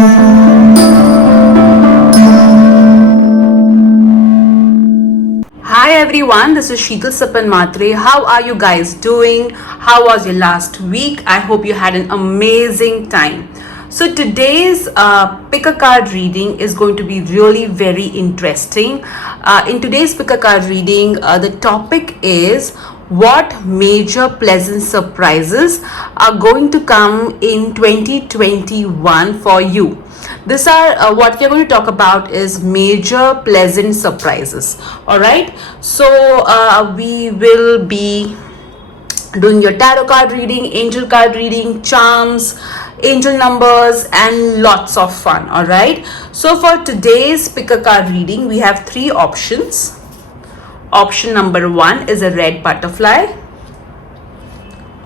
Hi everyone, this is Sheetal Sapan Matre. How are you guys doing? How was your last week? I hope you had an amazing time. So today's pick a card reading is going to be really very interesting. In today's pick a card reading, the topic is what major pleasant surprises are going to come in 2021 for you. These are what we are going to talk about is major pleasant surprises. All right, so we will be doing your tarot card reading, angel card reading, charms, angel numbers, and lots of fun. All right, so for today's pick a card reading, we have three options. Option number 1 is a red butterfly.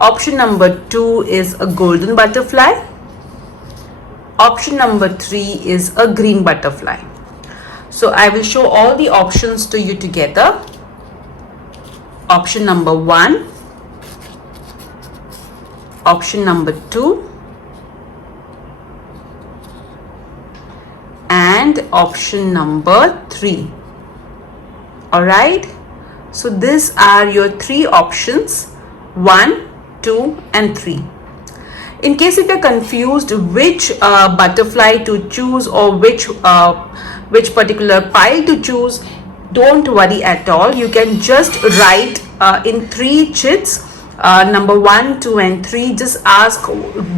Option number 2 is a golden butterfly. Option number 3 is a green butterfly. So I will show all the options to you together. Option number 1, option number 2, and option number 3. Alright, so these are your three options, 1, 2 and 3. In case if you're confused which butterfly to choose or which particular pile to choose, don't worry at all. You can just write in 3 chits, number 1, 2 and 3. Just ask,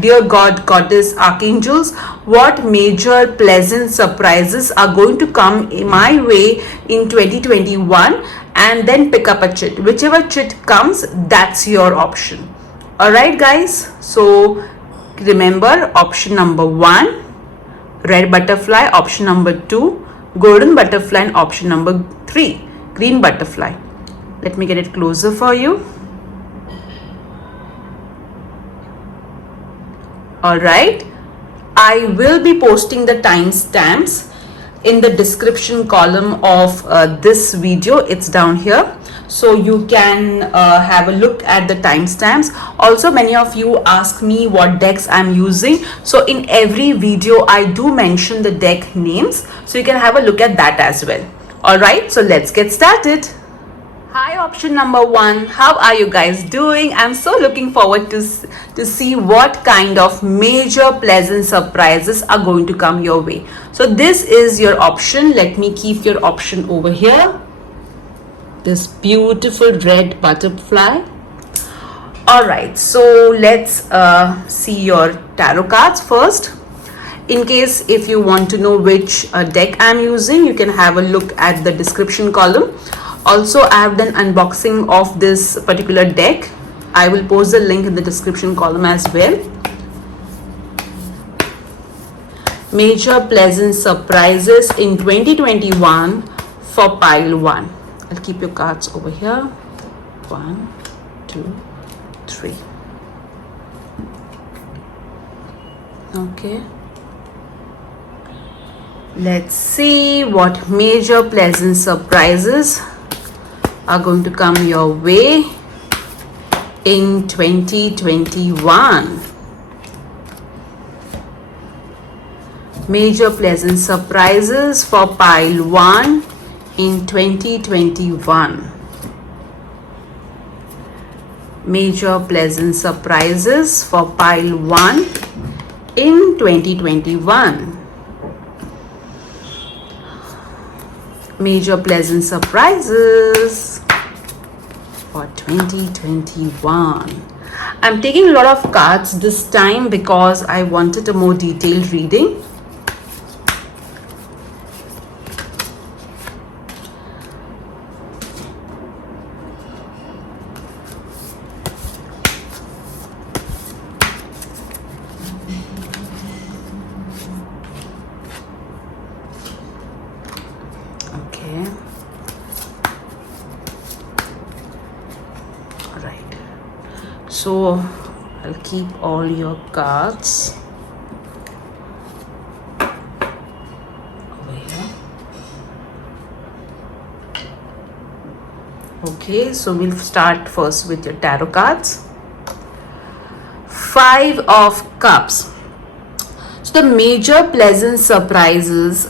dear God, Goddess, Archangels, what major pleasant surprises are going to come my way in 2021, and then pick up a chit. Whichever chit comes, that's your option. Alright guys, so remember option number 1, red butterfly, option number 2, golden butterfly, and option number 3, green butterfly. Let me get it closer for you. Alright, I will be posting the timestamps in the description column of this video. It's down here, so you can have a look at the timestamps. Also, many of you ask me what decks I'm using, so in every video I do mention the deck names, so you can have a look at that as well. Alright, so let's get started. Hi, option number 1, how are you guys doing? I'm so looking forward to see what kind of major pleasant surprises are going to come your way. So this is your option. Let me keep your option over here. This beautiful red butterfly. Alright, so let's see your tarot cards first. In case if you want to know which deck I'm using, you can have a look at the description column. Also, I have done unboxing of this particular deck. I will post the link in the description column as well. Major pleasant surprises in 2021 for pile 1. I'll keep your cards over here. 1, 2, 3. Okay. Let's see what major pleasant surprises are going to come your way in 2021. Major pleasant surprises for pile 1 in 2021. Major pleasant surprises for pile 1 in 2021. Major pleasant surprises for 2021. I'm taking a lot of cards this time because I wanted a more detailed reading. So I'll keep all your cards over here. Okay, so we'll start first with your tarot cards. 5 of Cups. So the major pleasant surprise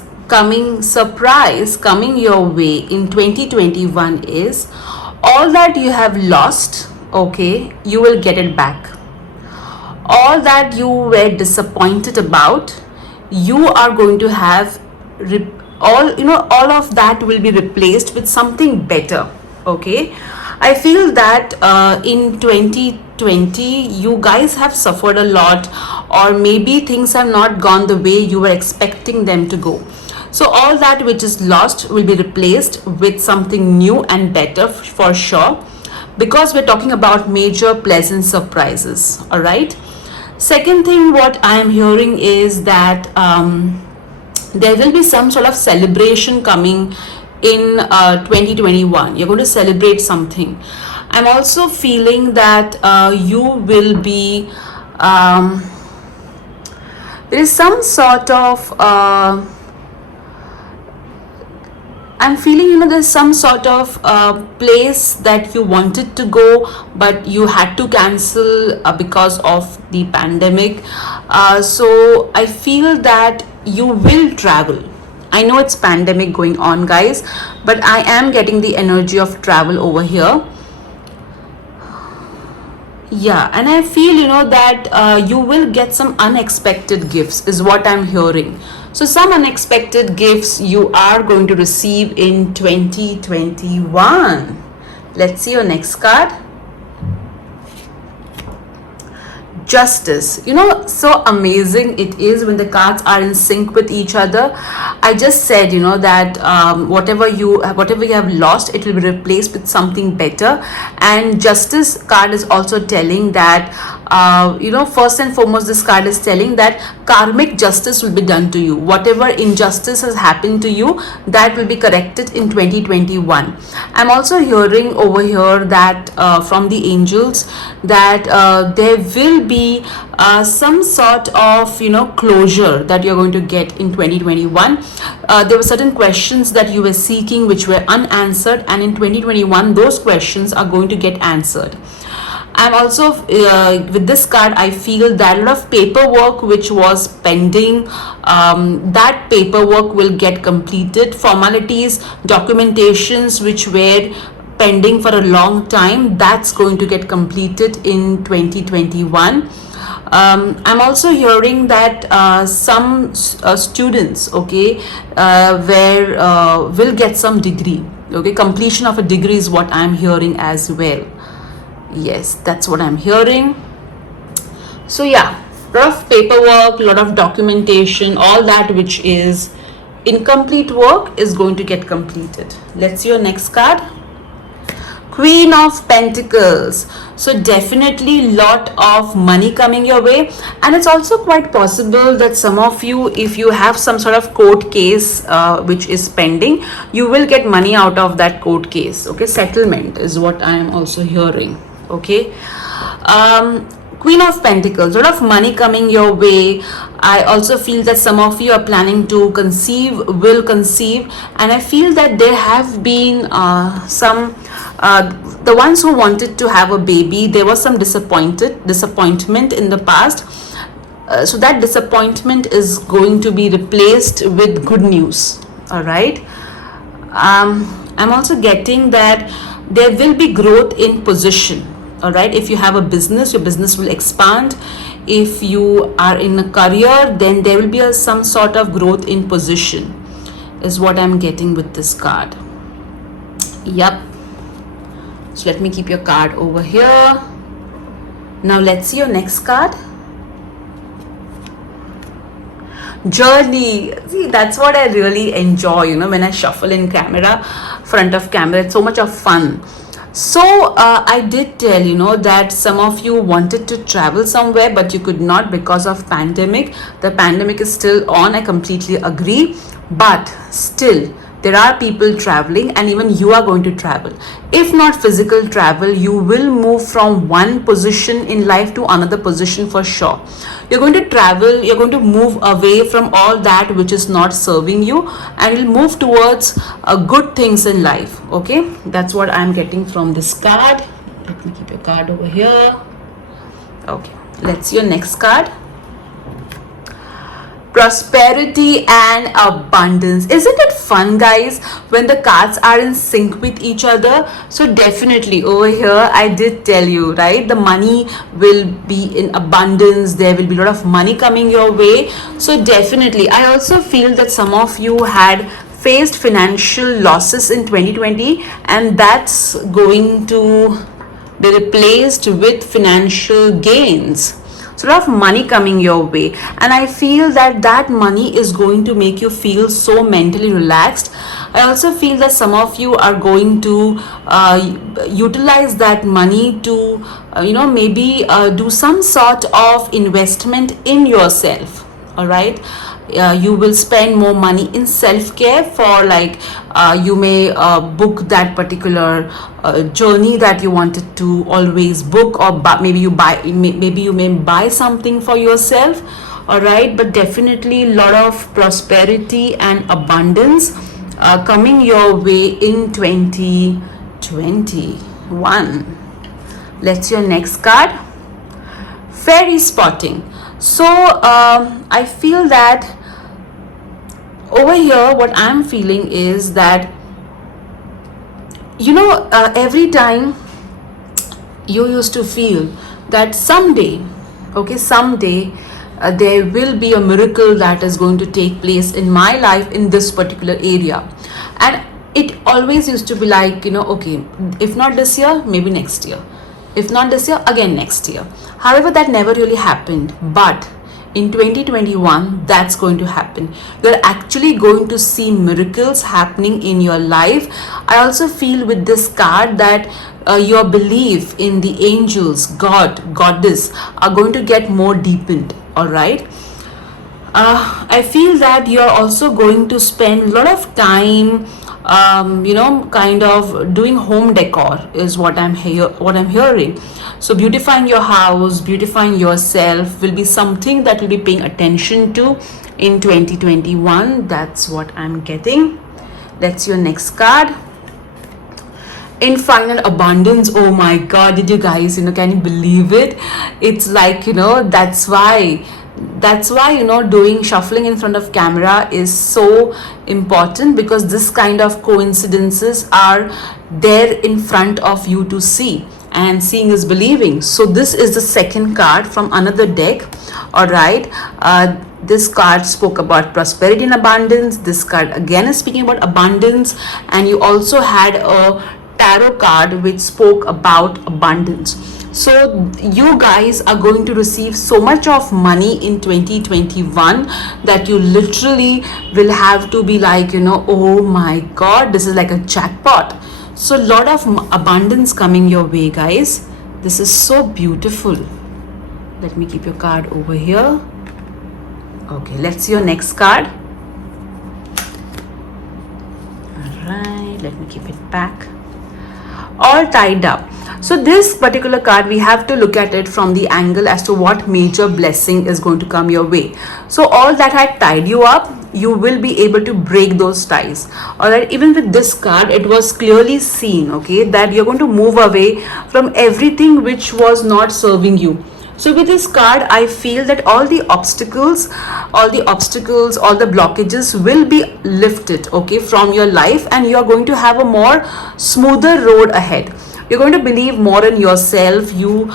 coming your way in 2021 is all that you have lost, okay, you will get it back. All that you were disappointed about, you are going to have all of that will be replaced with something better. Okay, I feel that in 2020 you guys have suffered a lot, or maybe things have not gone the way you were expecting them to go. So all that which is lost will be replaced with something new and better for sure, because we're talking about major pleasant surprises. All right. Second thing, what I am hearing is that there will be some sort of celebration coming in 2021. You're going to celebrate something. I'm also feeling that you will be there is some sort of I'm feeling, there's some sort of place that you wanted to go, but you had to cancel because of the pandemic. So I feel that you will travel. I know it's pandemic going on, guys, but I am getting the energy of travel over here. Yeah, and I feel, that you will get some unexpected gifts, is what I'm hearing. So some unexpected gifts you are going to receive in 2021. Let's see your next card. Justice. So amazing it is when the cards are in sync with each other. I just said, that whatever you have lost, it will be replaced with something better. And Justice card is also telling that first and foremost, this card is telling that karmic justice will be done to you. Whatever injustice has happened to you, that will be corrected in 2021. I'm also hearing over here that from the angels that there will be some sort of closure that you're going to get in 2021. There were certain questions that you were seeking which were unanswered, and in 2021 those questions are going to get answered. I'm also with this card, I feel that a lot of paperwork which was pending, that paperwork will get completed. Formalities, documentations which were pending for a long time, that's going to get completed in 2021. I'm also hearing that some students, okay, will get some degree. Okay, completion of a degree is what I'm hearing as well. Yes, that's what I'm hearing. So yeah, a lot of paperwork, a lot of documentation, all that which is incomplete work is going to get completed. Let's see your next card. Queen of Pentacles. So definitely lot of money coming your way, and it's also quite possible that some of you, if you have some sort of court case which is pending, you will get money out of that court case. Okay, settlement is what I am also hearing. Okay, Queen of Pentacles, a lot of money coming your way. I also feel that some of you are planning to will conceive, and I feel that there have been the ones who wanted to have a baby, there was some disappointment in the past. So that disappointment is going to be replaced with good news. All right. I'm also getting that there will be growth in position. All right, if you have a business, your business will expand. If you are in a career, then there will be some sort of growth in position, is what I'm getting with this card. Yep. So let me keep your card over here. Now let's see your next card. Journey. See, that's what I really enjoy, when I shuffle in front of camera. It's so much of fun. So I did tell that some of you wanted to travel somewhere, but you could not because of pandemic. The pandemic is still on. I completely agree, but still there are people traveling, and even you are going to travel. If not physical travel, you will move from one position in life to another position for sure. You're going to travel, you're going to move away from all that which is not serving you, and you'll move towards good things in life. Okay, that's what I'm getting from this card. Let me keep your card over here. Okay, let's see your next card. prosperity and abundance. Isn't it fun, guys, when the cards are in sync with each other? So definitely over here I did tell you, right, the money will be in abundance. There will be a lot of money coming your way. So definitely I also feel that some of you had faced financial losses in 2020, and that's going to be replaced with financial gains. So a lot of money coming your way, and I feel that that money is going to make you feel so mentally relaxed. I also feel that some of you are going to utilize that money to maybe do some sort of investment in yourself. All right, you will spend more money in self-care, for like you may book that particular journey that you wanted to always book, or maybe you may buy something for yourself. All right, but definitely a lot of prosperity and abundance coming your way in 2021. Let's your next card. Fairy spotting. So I feel that over here what I'm feeling is that every time you used to feel that someday there will be a miracle that is going to take place in my life in this particular area, and it always used to be like, okay, if not this year, maybe next year, if not this year, again next year. However, that never really happened, but in 2021 that's going to happen. You're actually going to see miracles happening in your life. I also feel with this card that your belief in the angels, God, goddess are going to get more deepened. All right, I feel that you're also going to spend a lot of time kind of doing home decor is what I'm hearing. So beautifying your house, beautifying yourself will be something that you'll be paying attention to in 2021. That's what I'm getting. Let's your next card. Infinite abundance. Oh my god, did you guys can you believe it? It's like that's why doing shuffling in front of camera is so important, because this kind of coincidences are there in front of you to see, and seeing is believing. So this is the second card from another deck. All right, this card spoke about prosperity and abundance. This card again is speaking about abundance, and you also had a tarot card which spoke about abundance. So you guys are going to receive so much of money in 2021 that you literally will have to be like, oh my god, this is like a jackpot. So a lot of abundance coming your way, guys. This is so beautiful. Let me keep your card over here. Okay, let's see your next card. All right, let me keep it back. All tied up. So this particular card, we have to look at it from the angle as to what major blessing is going to come your way. So all that had tied you up, you will be able to break those ties. All right, even with this card, it was clearly seen, okay, that you're going to move away from everything which was not serving you. So with this card, I feel that all the obstacles, all the blockages will be lifted, okay, from your life, and you're going to have a more smoother road ahead. You're going to believe more in yourself. You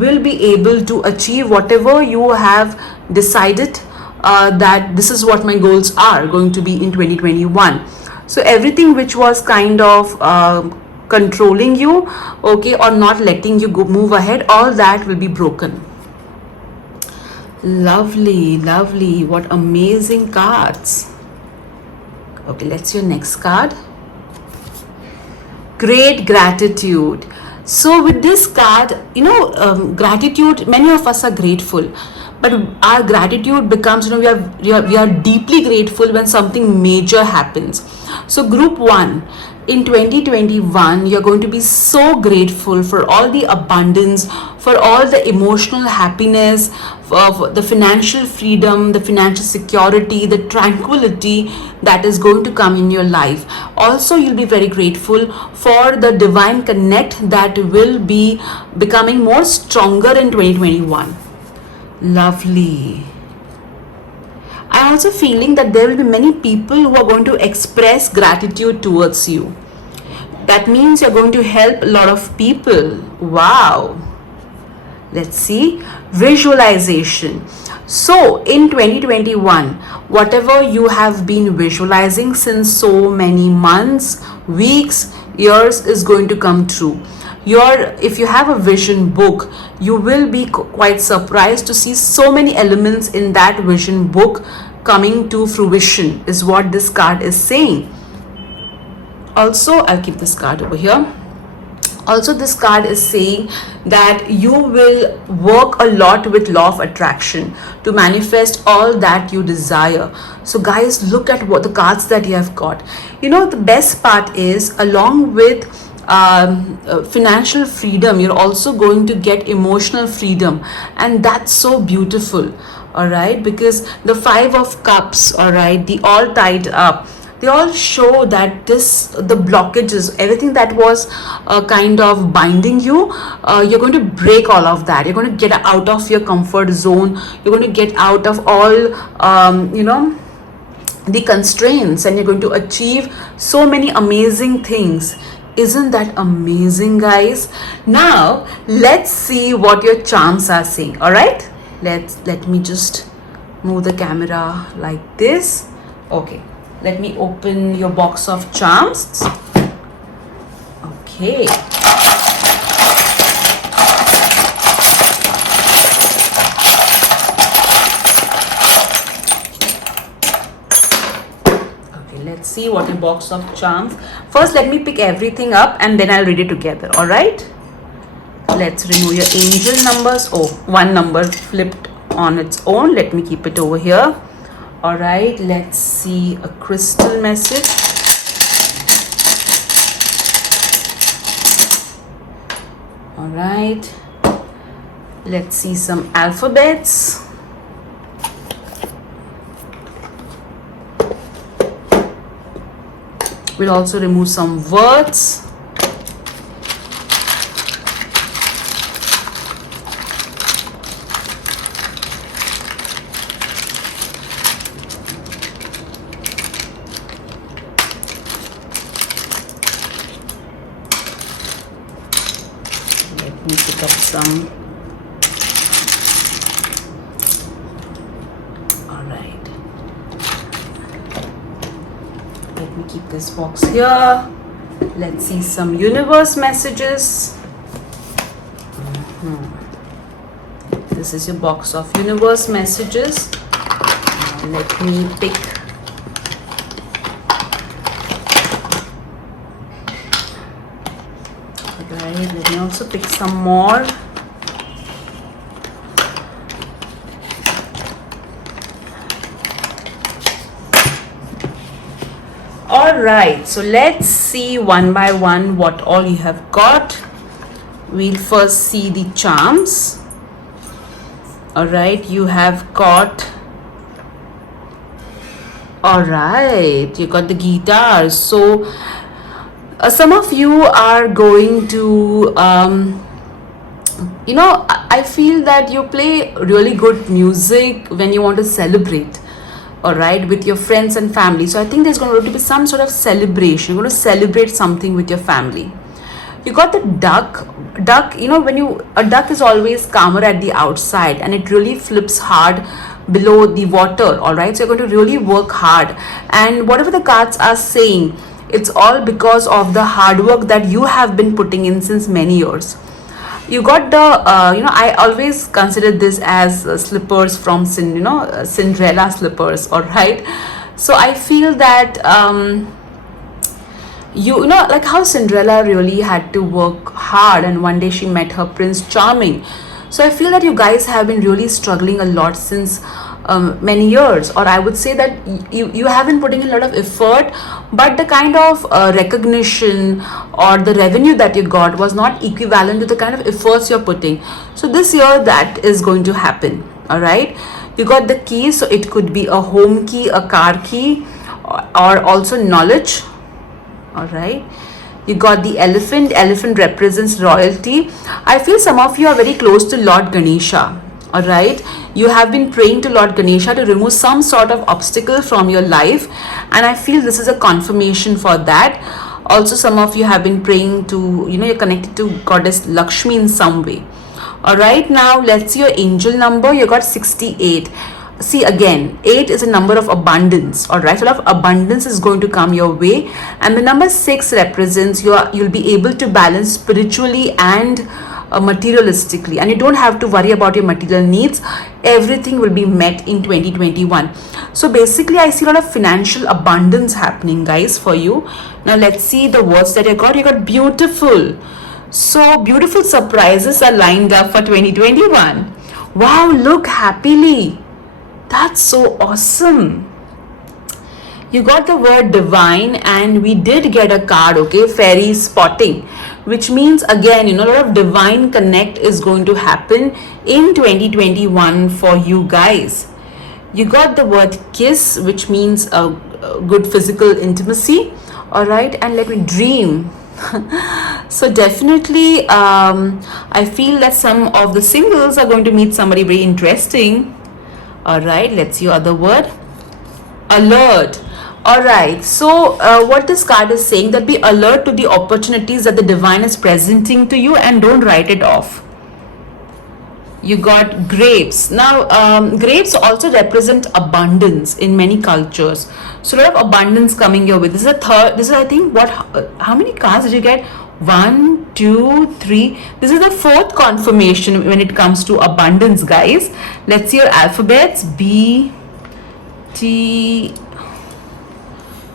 will be able to achieve whatever you have decided that this is what my goals are going to be in 2021. So everything which was kind of controlling you, okay, or not letting you move ahead, all that will be broken. Lovely, lovely. What amazing cards. Okay, let's your next card. Great gratitude. So with this card, gratitude, many of us are grateful, but our gratitude becomes, we are deeply grateful when something major happens. So group 1, in 2021, you're going to be so grateful for all the abundance, for all the emotional happiness, for the financial freedom, the financial security, the tranquility that is going to come in your life. Also, you'll be very grateful for the divine connect that will be becoming more stronger in 2021. Lovely. I'm also feeling that there will be many people who are going to express gratitude towards you. That means you're going to help a lot of people. Wow. Let's see. Visualization. So in 2021, whatever you have been visualizing since so many months, weeks, years is going to come true. If you have a vision book, you will be quite surprised to see so many elements in that vision book coming to fruition, is what this card is saying. Also, I'll keep this card over here. Also, this card is saying that you will work a lot with law of attraction to manifest all that you desire. So guys, look at what the cards that you have got. You know, the best part is, along with financial freedom, you're also going to get emotional freedom, and that's so beautiful. All right, because the 5 of cups, all right, the all tied up, they all show that the blockages, everything that was kind of binding you, you're going to break all of that. You're going to get out of your comfort zone. You're going to get out of all the constraints, and you're going to achieve so many amazing things. Isn't that amazing, guys? Now let's see what your charms are saying. All right, let me just move the camera like this. Okay, let me open your box of charms. Okay. Okay, let's see what your box of charms. First, let me pick everything up and then I'll read it together. All right. Let's remove your angel numbers. Oh, one number flipped on its own. Let me keep it over here. All right, let's see a crystal message. All right, let's see some alphabets. We'll also remove some words. Let me pick up some. All right. Let me keep this box here. Let's see some universe messages. This is your box of universe messages. Let me pick. Alright, let me also pick some more. Alright, so let's see one by one what all you have got. We'll first see the charms. Alright, you have got. Alright, you got the guitar. So some of you are going to I feel that you play really good music when you want to celebrate, all right, with your friends and family. So I think there's going to be some sort of celebration. You're going to celebrate something with your family. You got the duck. A duck is always calmer at the outside and it really flips hard below the water, all right. So you're going to really work hard, and whatever the cards are saying, it's all because of the hard work that you have been putting in since many years. You got the I always consider this as slippers from Cinderella slippers, all right. So I feel that like how Cinderella really had to work hard, and one day she met her Prince Charming. So I feel that you guys have been really struggling a lot since many years, or I would say that you have been putting a lot of effort, but the kind of recognition or the revenue that you got was not equivalent to the kind of efforts you're putting. So this year that is going to happen, all right. You got the key, so it could be a home key, a car key, or also knowledge, all right. You got the elephant. Elephant represents royalty. I feel some of you are very close to Lord Ganesha, All right, you have been praying to Lord Ganesha to remove some sort of obstacle from your life, and I feel this is a confirmation for that. Also, some of you have been praying to, you're connected to Goddess Lakshmi in some way. All right, now let's see your angel number. You got 68. See, again, 8 is a number of abundance. All right, so a lot of abundance is going to come your way, and the number 6 represents you'll be able to balance spiritually and materialistically, and you don't have to worry about your material needs. Everything will be met in 2021. So basically, I see a lot of financial abundance happening, guys, for you. Now let's see the words that you got beautiful. So beautiful surprises are lined up for 2021. Wow, look, happily. That's so awesome. You got the word divine, and we did get a card, okay, fairy spotting, which means again, a lot of divine connect is going to happen in 2021 for you guys. You got the word kiss, which means a good physical intimacy. All right, and let me dream. So definitely I feel that some of the singles are going to meet somebody very interesting. All right, let's see other word, alert. All right, so what this card is saying, that be alert to the opportunities that the divine is presenting to you and don't write it off. You got grapes. Now grapes also represent abundance in many cultures, so a lot of abundance coming your way. This is I think how many cards did you get? 1, 2, 3. This is the 4th confirmation when it comes to abundance, guys. Let's see your alphabets. B, T,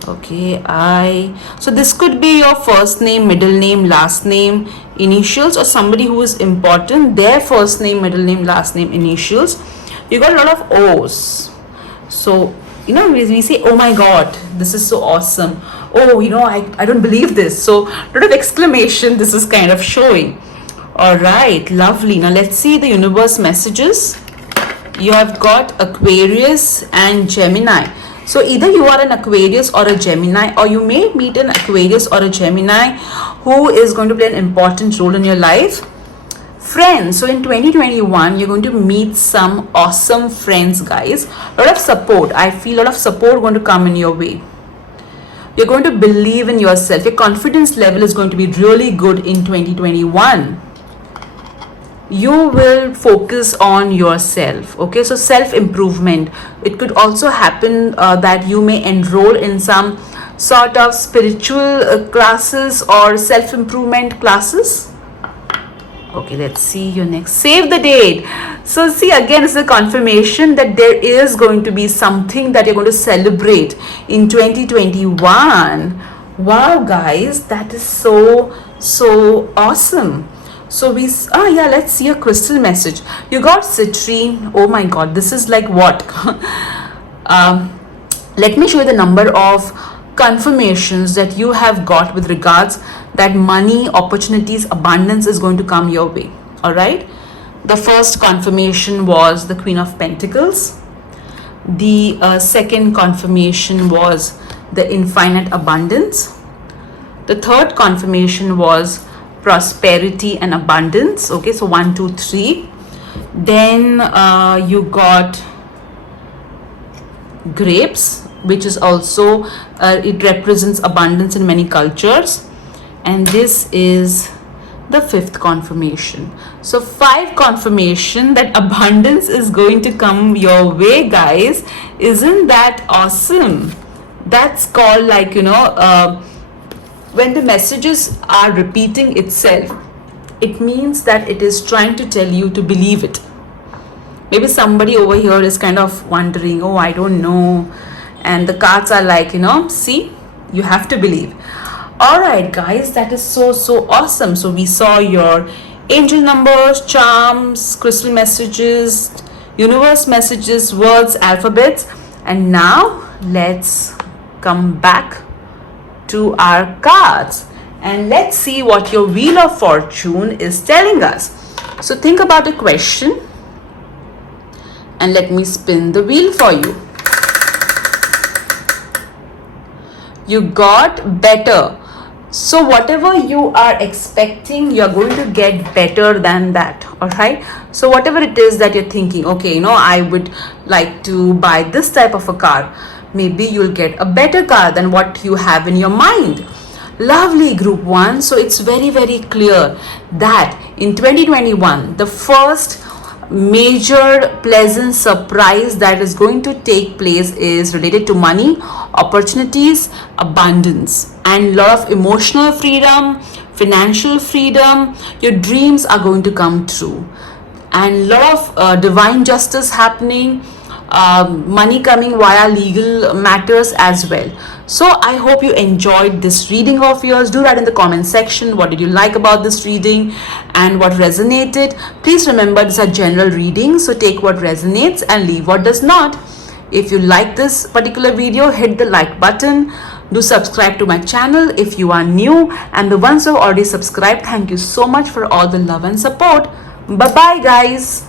okay, I. So this could be your first name, middle name, last name, initials, or somebody who is important, their first name, middle name, last name, initials. You got a lot of O's. So we say, oh my god, this is so awesome. Oh, I don't believe this. So a lot of exclamation this is kind of showing. All right, lovely. Now let's see the universe messages. You have got Aquarius and Gemini. So either you are an Aquarius or a Gemini, or you may meet an Aquarius or a Gemini who is going to play an important role in your life. Friends, so in 2021 you're going to meet some awesome friends, guys. A lot of support. I feel a lot of support going to come in your way. You're going to believe in yourself. Your confidence level is going to be really good in 2021. You will focus on yourself. Okay, so self-improvement. It could also happen that you may enroll in some sort of spiritual classes or self-improvement classes. Okay, let's see your next. Save the date. So see, again, it's a confirmation that there is going to be something that you're going to celebrate in 2021. Wow, guys, that is so awesome. So let's see a crystal message. You got citrine. Oh my god, this is like what? Let me show you the number of confirmations that you have got with regards that money, opportunities, abundance is going to come your way. All right, the first confirmation was the Queen of Pentacles. The second confirmation was the infinite abundance. The third confirmation was prosperity and abundance. Okay, so 1, 2, 3. Then you got grapes, which is also it represents abundance in many cultures, and this is the 5th confirmation. So 5 confirmation that abundance is going to come your way, guys. Isn't that awesome? That's called, like, when the messages are repeating itself, it means that it is trying to tell you to believe it. Maybe somebody over here is kind of wondering, oh, I don't know, and the cards are like, see, you have to believe. All right, guys, that is so awesome. So we saw your angel numbers, charms, crystal messages, universe messages, words, alphabets, and now let's come back to our cards and let's see what your Wheel of Fortune is telling us. So think about a question and let me spin the wheel for you. You got better. So whatever you are expecting, you're going to get better than that. All right, so whatever it is that you're thinking, okay, I would like to buy this type of a car, maybe you'll get a better car than what you have in your mind. Lovely, group 1. So it's very, very clear that in 2021, the first major pleasant surprise that is going to take place is related to money, opportunities, abundance, and a lot of emotional freedom, financial freedom. Your dreams are going to come true, and a lot of divine justice happening, money coming via legal matters as well. So I hope you enjoyed this reading of yours. Do write in the comment section what did you like about this reading and what resonated. Please remember, these are general readings, so take what resonates and leave what does not. If you like this particular video, hit the like button. Do subscribe to my channel if you are new, and the ones who have already subscribed, thank you so much for all the love and support. Bye bye, guys.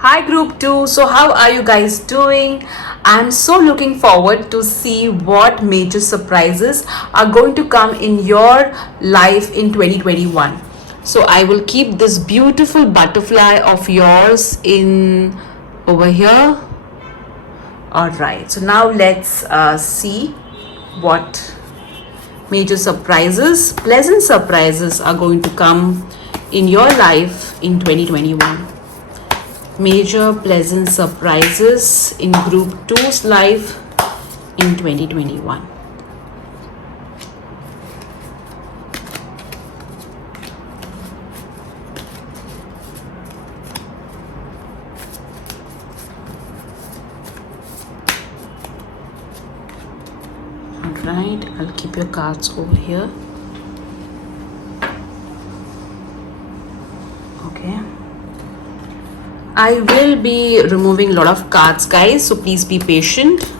Hi group 2, so how are you guys doing? I'm so looking forward to see what major surprises are going to come in your life in 2021. So I will keep this beautiful butterfly of yours in over here. All right, so now let's see what major surprises, pleasant surprises are going to come in your life in 2021. Major pleasant surprises in group 2's life in 2021. Alright, I'll keep your cards over here. Okay. I will be removing a lot of cards, guys, so please be patient.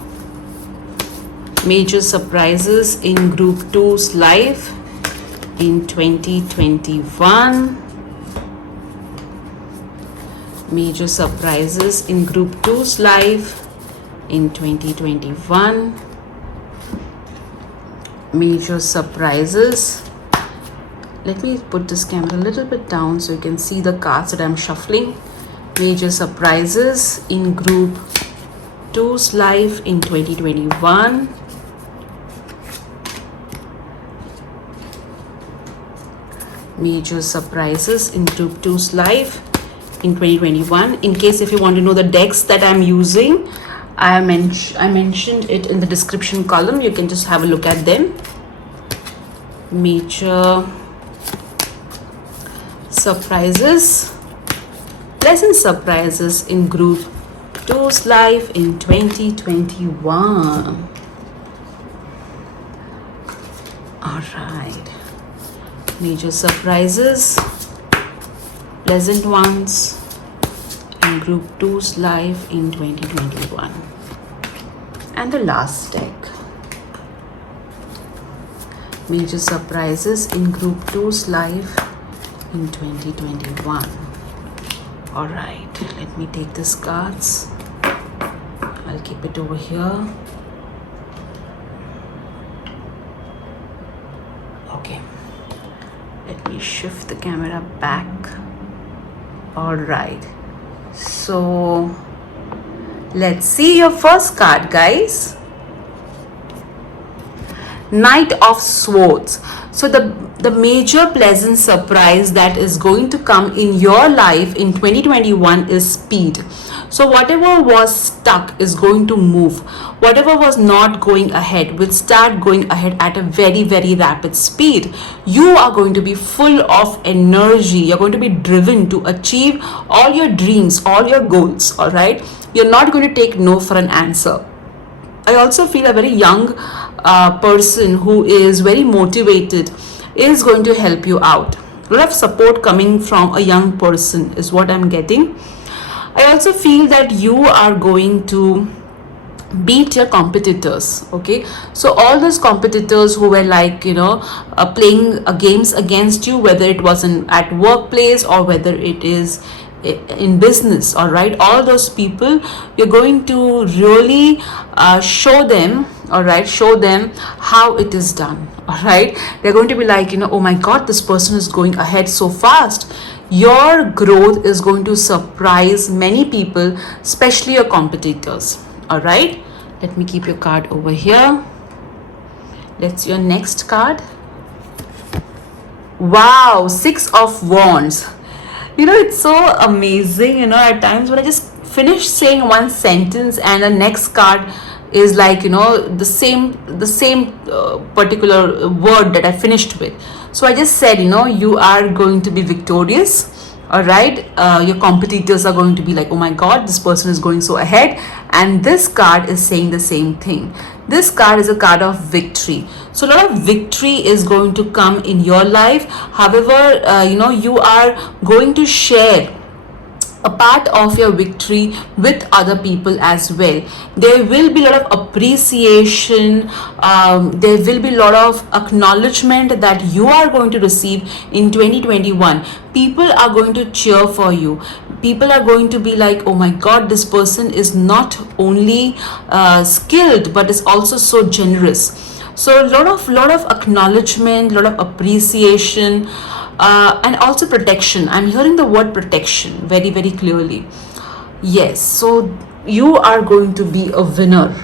Major surprises in group 2's life in 2021. Major surprises in group 2's life in 2021. Major surprises. Let me put this camera a little bit down so you can see the cards that I'm shuffling. Major surprises in group 2's life in 2021. Major surprises in group 2's life in 2021. In case if you want to know the decks that I'm using, I mentioned it in the description column. You can just have a look at them. Major surprises, pleasant surprises in group 2's life in 2021. All right. Major surprises, pleasant ones in group 2's life in 2021. And the last deck. Major surprises in group 2's life in 2021. All right, let me take these cards. I'll keep it over here. Okay, let me shift the camera back. All right, so let's see your first card, guys. Knight of Swords. So the major pleasant surprise that is going to come in your life in 2021 is speed. So whatever was stuck is going to move. Whatever was not going ahead will start going ahead at a very, very rapid speed. You are going to be full of energy. You're going to be driven to achieve all your dreams, all your goals. All right. You're not going to take no for an answer. I also feel a very young person who is very motivated is going to help you out. A lot of support coming from a young person is what I'm getting. I also feel that you are going to beat your competitors. Okay, so all those competitors who were like playing games against you, whether it was at workplace or whether it is in business, all right, all those people, you're going to really show them how it is done. All right, they're going to be like, oh my god, this person is going ahead so fast. Your growth is going to surprise many people, especially your competitors. All right, let me keep your card over here. Let's see your next card. Wow, Six of Wands. It's so amazing, at times when I just finish saying one sentence and the next card is like, the same particular word that I finished with. So I just said, you are going to be victorious. All right, your competitors are going to be like, oh my god, this person is going so ahead. And this card is saying the same thing. This card is a card of victory. So a lot of victory is going to come in your life. However, you are going to share a part of your victory with other people as well. There will be a lot of appreciation. There will be a lot of acknowledgement that you are going to receive in 2021. People are going to cheer for you. People are going to be like, oh my god, this person is not only skilled but is also so generous. So a lot of acknowledgement, a lot of appreciation, and also protection. I'm hearing the word protection very, very clearly. Yes, so you are going to be a winner,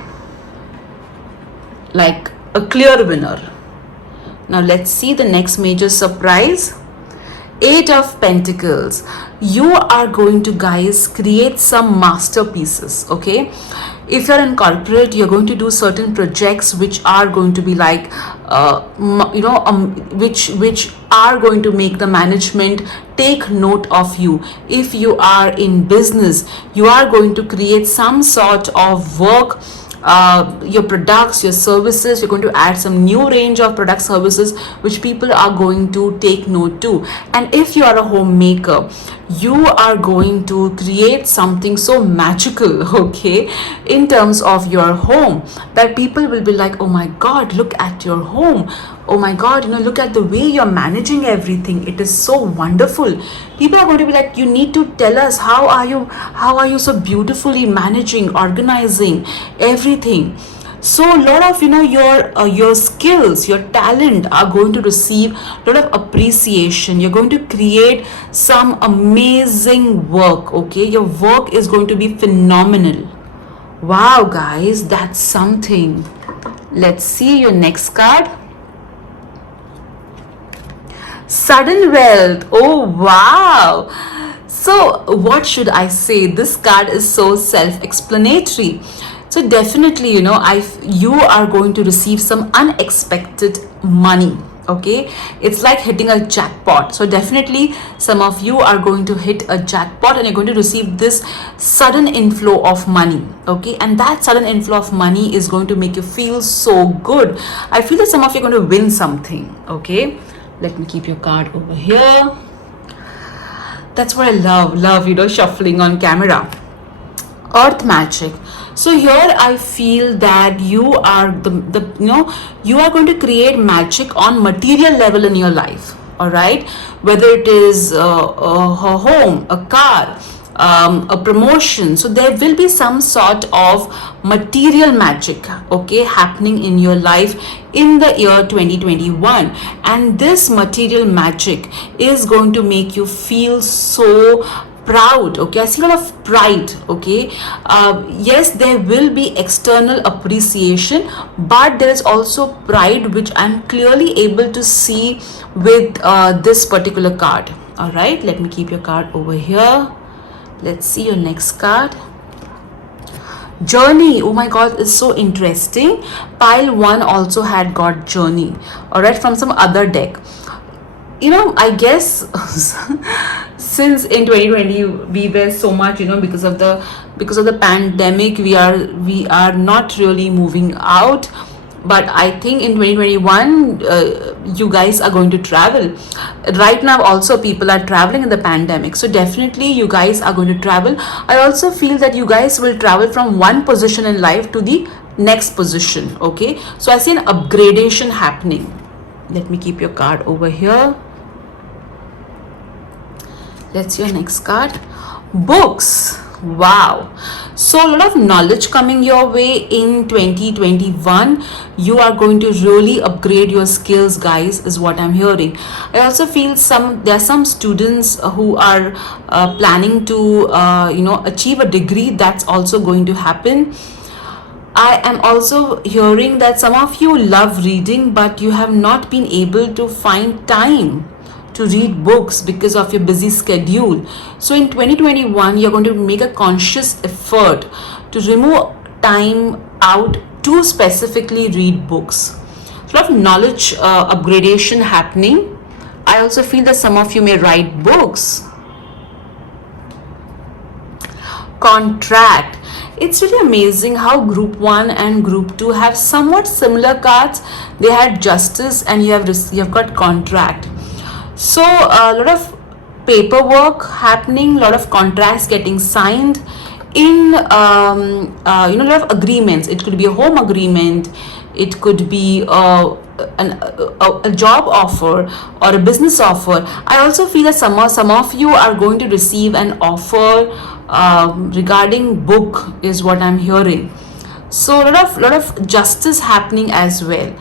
like a clear winner. Now let's see the next major surprise. Eight of Pentacles. You are going to, guys, create some masterpieces. Okay, if you're in corporate, you're going to do certain projects which are going to be like which are going to make the management take note of you. If you are in business, you are going to create some sort of work, your products, your services. You're going to add some new range of product services which people are going to take note to. And if you are a homemaker, you are going to create something so magical, okay, in terms of your home, that people will be like, oh my god, look at your home. Oh my god, look at the way you're managing everything. It is so wonderful. People are going to be like, you need to tell us, how are you so beautifully managing, organizing everything. So a lot of your skills, your talent are going to receive a lot of appreciation. You're going to create some amazing work. Okay, your work is going to be phenomenal. Wow, guys, that's something. Let's see your next card. Sudden wealth. Oh wow. So what should I say? This card is so self-explanatory. So definitely, you are going to receive some unexpected money. Okay, it's like hitting a jackpot. So definitely some of you are going to hit a jackpot and you're going to receive this sudden inflow of money. Okay, and that sudden inflow of money is going to make you feel so good. I feel that some of you are going to win something. Okay, let me keep your card over here. That's what I love, shuffling on camera. Earth magic. So here I feel that you are you are going to create magic on material level in your life. All right, whether it is a home, a car, a promotion. So there will be some sort of material magic, okay, happening in your life in the year 2021. And this material magic is going to make you feel so proud. Okay, I see a lot of pride. Okay, yes, there will be external appreciation, but there is also pride which I'm clearly able to see with this particular card. All right, let me keep your card over here. Let's see your next card. Journey. Oh my god, it's so interesting. Pile 1 also had got journey. All right, from some other deck. I guess since in 2020 we were so much, because of the pandemic, we are not really moving out. But I think in 2021 you guys are going to travel. Right now also people are traveling in the pandemic, so definitely you guys are going to travel. I also feel that you guys will travel from one position in life to the next position. Okay, so I see an upgradation happening. Let me keep your card over here. Let's see your next card. Books. Wow. So a lot of knowledge coming your way in 2021. You are going to really upgrade your skills, guys, is what I'm hearing. I also feel there are some students who are planning to achieve a degree. That's also going to happen. I am also hearing that some of you love reading, but you have not been able to find time to read books because of your busy schedule. So in 2021, you're going to make a conscious effort to remove time out to specifically read books. A lot of knowledge upgradation happening. I also feel that some of you may write books. Contract. It's really amazing how group 1 and group 2 have somewhat similar cards. They had justice and you have got contract. So a lot of paperwork happening, a lot of contracts getting signed in a lot of agreements. It could be a home agreement, it could be a job offer or a business offer. I also feel that some of you are going to receive an offer regarding book, is what I'm hearing. So a lot of justice happening as well.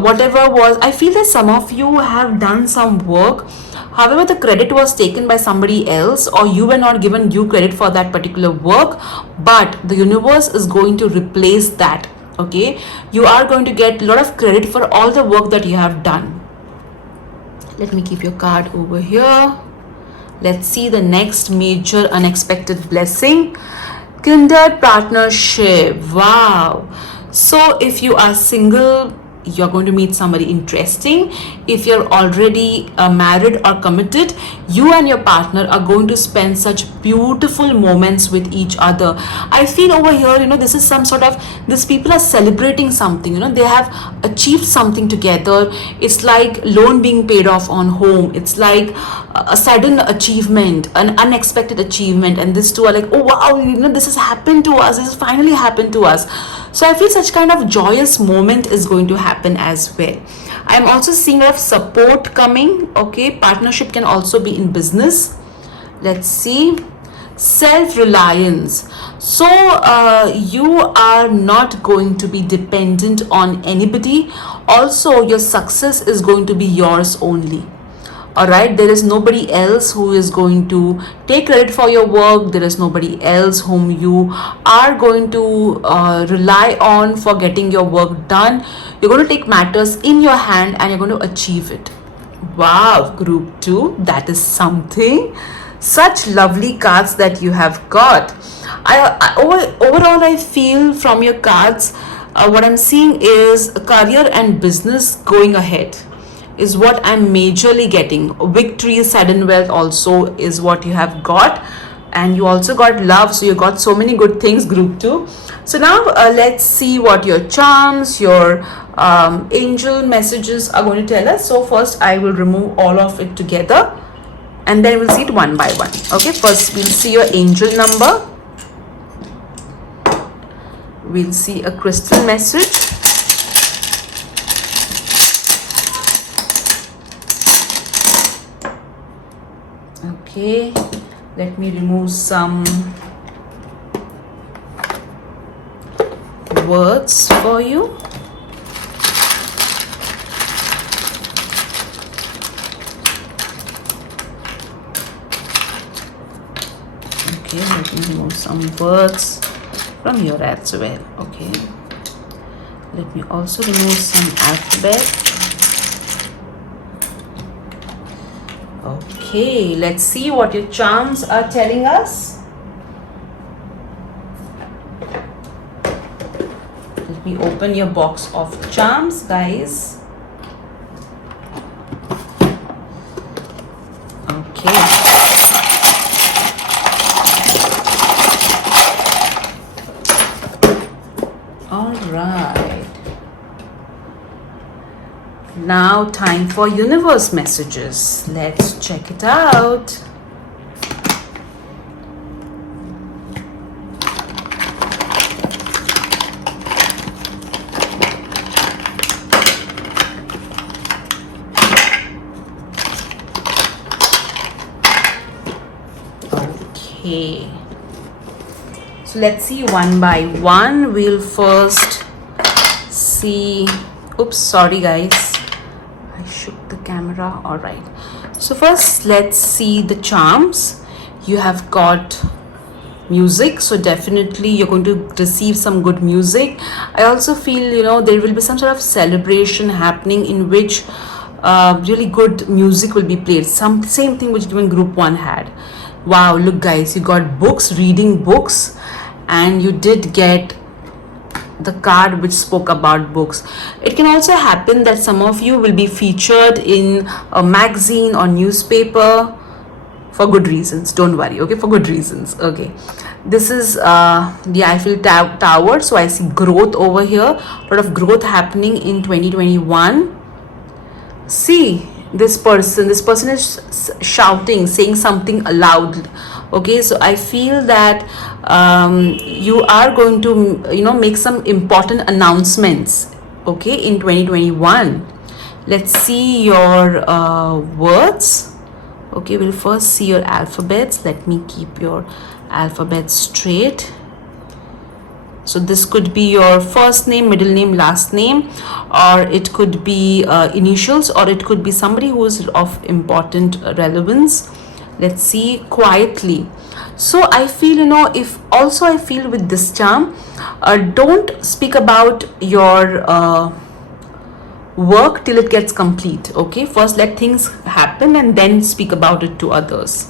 Whatever was, I feel that some of you have done some work, however the credit was taken by somebody else, or you were not given due credit for that particular work, but the universe is going to replace that. Okay, you are going to get a lot of credit for all the work that you have done. Let me keep your card over here. Let's see the next major unexpected blessing. Kindred partnership. Wow. So if you are single, you're going to meet somebody interesting. If you're already married or committed, you and your partner are going to spend such beautiful moments with each other. I feel over here, this is some sort of, these people are celebrating something, they have achieved something together. It's like loan being paid off on home. It's like a sudden achievement, an unexpected achievement, and these two are like, oh wow, this has happened to us, this has finally happened to us. So I feel such kind of joyous moment is going to happen as well. I'm also seeing a lot of support coming. Okay, partnership can also be in business. Let's see. Self-reliance. So you are not going to be dependent on anybody. Also, your success is going to be yours only. Alright, there is nobody else who is going to take credit for your work. There is nobody else whom you are going to rely on for getting your work done. You're going to take matters in your hand and you're going to achieve it. Wow, group 2, that is something. Such lovely cards that you have got. Overall, I feel from your cards, what I'm seeing is career and business going ahead is what I'm majorly getting. Victory, sudden wealth also is what you have got. And you also got love. So you got so many good things, group 2. So now let's see what your charms, your angel messages are going to tell us. So first I will remove all of it together and then we'll see it one by one. Okay, first we'll see your angel number. We'll see a crystal message. Okay, let me remove some words for you. Okay, let me remove some words from here as well. Okay, let me also remove some alphabet. Okay, let's see what your charms are telling us. Let me open your box of charms, guys. Okay. All right. Now time for universe messages. Let's check it out. Okay. So let's see one by one. We'll first see, oops, sorry guys, I shook the camera. All right, so first let's see the charms. You have got music, so definitely you're going to receive some good music. I also feel, you know, there will be some sort of celebration happening in which really good music will be played. Some same thing which even group 1 had. Wow, look guys, you got books, reading books, and you did get the card which spoke about books. It can also happen that some of you will be featured in a magazine or newspaper for good reasons. Don't worry, okay, for good reasons. Okay, this is the Eiffel Tower. So I see growth over here, a lot of growth happening in 2021. See, this person is shouting, saying something aloud. Okay, so I feel that you are going to, you know, make some important announcements, okay, in 2021. Let's see your words. Okay, we'll first see your alphabets. Let me keep your alphabet straight. So this could be your first name, middle name, last name, or it could be initials, or it could be somebody who is of important relevance. Let's see, quietly. So I feel, you know, if also I feel with this charm, don't speak about your work till it gets complete. Okay, first let things happen and then speak about it to others.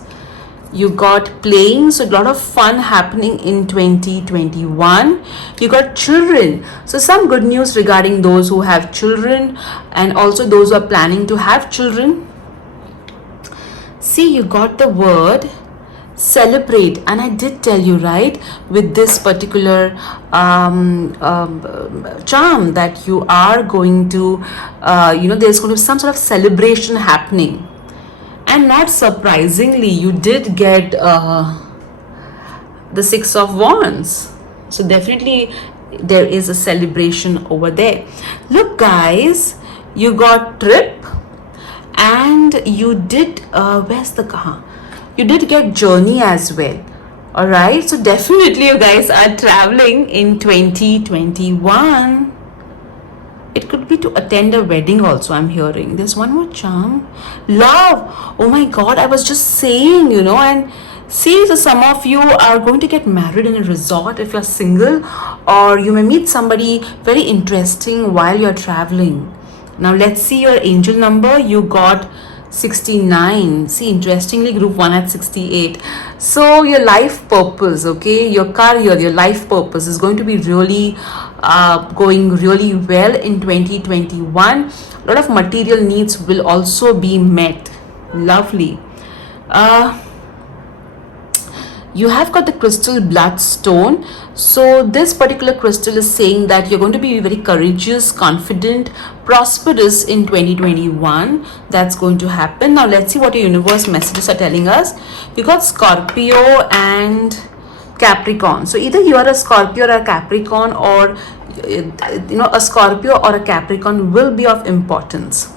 You got playing, so a lot of fun happening in 2021. You got children, so some good news regarding those who have children and also those who are planning to have children. See, you got the word celebrate, and I did tell you, right, with this particular charm that you are going to you know, there's going to be some sort of celebration happening. And not surprisingly, you did get the 6 of Wands. So definitely there is a celebration over there. Look guys, you got trip, and you did where's the car? You did get journey as well. All right, so definitely you guys are traveling in 2021. It could be to attend a wedding also, I'm hearing. There's one more charm. Love. Oh my God, I was just saying, you know, and see, so some of you are going to get married in a resort if you're single, or you may meet somebody very interesting while you're traveling. Now let's see your angel number. You got 69. See, interestingly, group 1 at 68. So your life purpose, okay, your career, your life purpose is going to be really going really well in 2021. A lot of material needs will also be met. Lovely. You have got the crystal bloodstone. So this particular crystal is saying that you're going to be very courageous, confident, prosperous in 2021. That's going to happen. Now let's see what your universe messages are telling us. You got Scorpio and Capricorn. So either you are a Scorpio or a Capricorn, or you know, a Scorpio or a Capricorn will be of importance.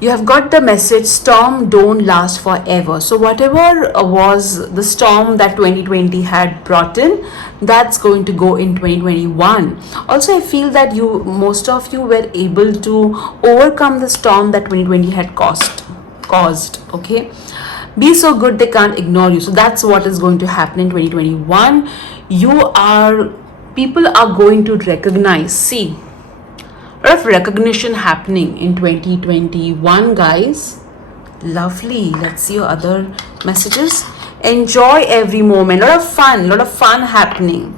You have got the message, storm don't last forever. So whatever was the storm that 2020 had brought in, that's going to go in 2021. Also, I feel that most of you were able to overcome the storm that 2020 had caused. Okay, be so good they can't ignore you. So that's what is going to happen in 2021. People are going to recognize. See, a lot of recognition happening in 2021, guys. Lovely. Let's see your other messages. Enjoy every moment. A lot of fun happening.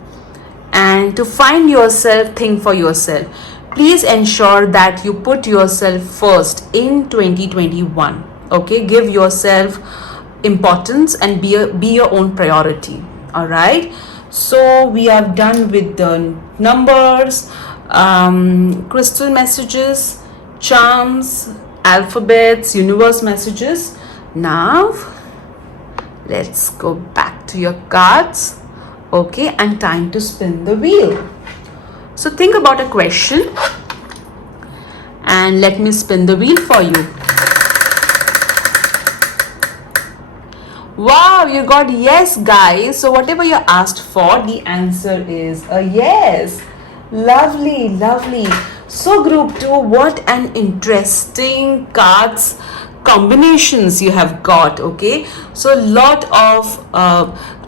And to find yourself, think for yourself. Please ensure that you put yourself first in 2021. Okay, give yourself importance and be your own priority. All right. So we are done with the numbers, crystal messages, charms, alphabets, universe messages. Now let's go back to your cards. Okay, and time to spin the wheel. So think about a question and let me spin the wheel for you. Wow, you got yes, guys. So whatever you asked for, the answer is a yes. Lovely, lovely. So group 2, what an interesting cards combinations you have got. Okay, so a lot of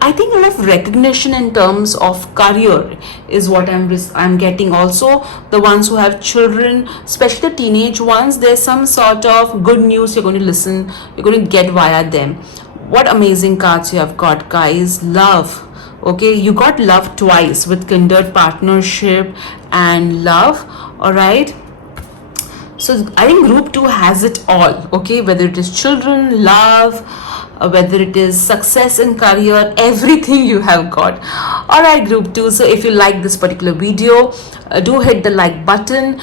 I think a lot of recognition in terms of career is what I'm getting. Also, the ones who have children, especially the teenage ones, there's some sort of good news you're going to listen, you're going to get via them. What amazing cards you have got, guys. Love. Okay, you got love twice with kindred partnership and love. All right, so I think group 2 has it all. Okay, whether it is children, love, whether it is success in career, everything you have got. All right, group 2, so if you like this particular video, do hit the like button.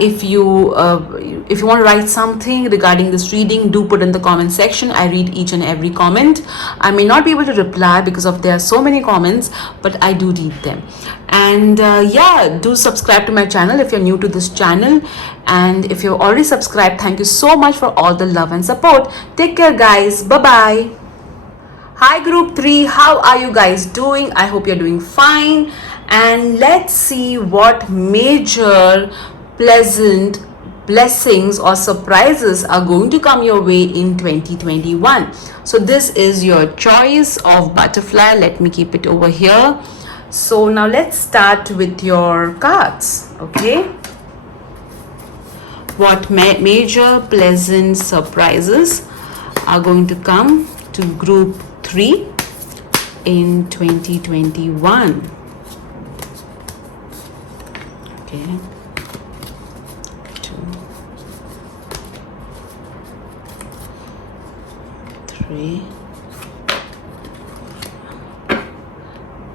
If you want to write something regarding this reading, do put in the comment section. I read each and every comment. I may not be able to reply because of there are so many comments, but I do read them. And yeah, do subscribe to my channel if you're new to this channel, and if you're already subscribed, thank you so much for all the love and support. Take care, guys. Bye bye. Hi group 3, how are you guys doing? I hope you're doing fine, and let's see what major pleasant blessings or surprises are going to come your way in 2021. So this is your choice of butterfly. Let me keep it over here. So now let's start with your cards. Okay, what major pleasant surprises are going to come to group 3 in 2021. Okay, 2, 3.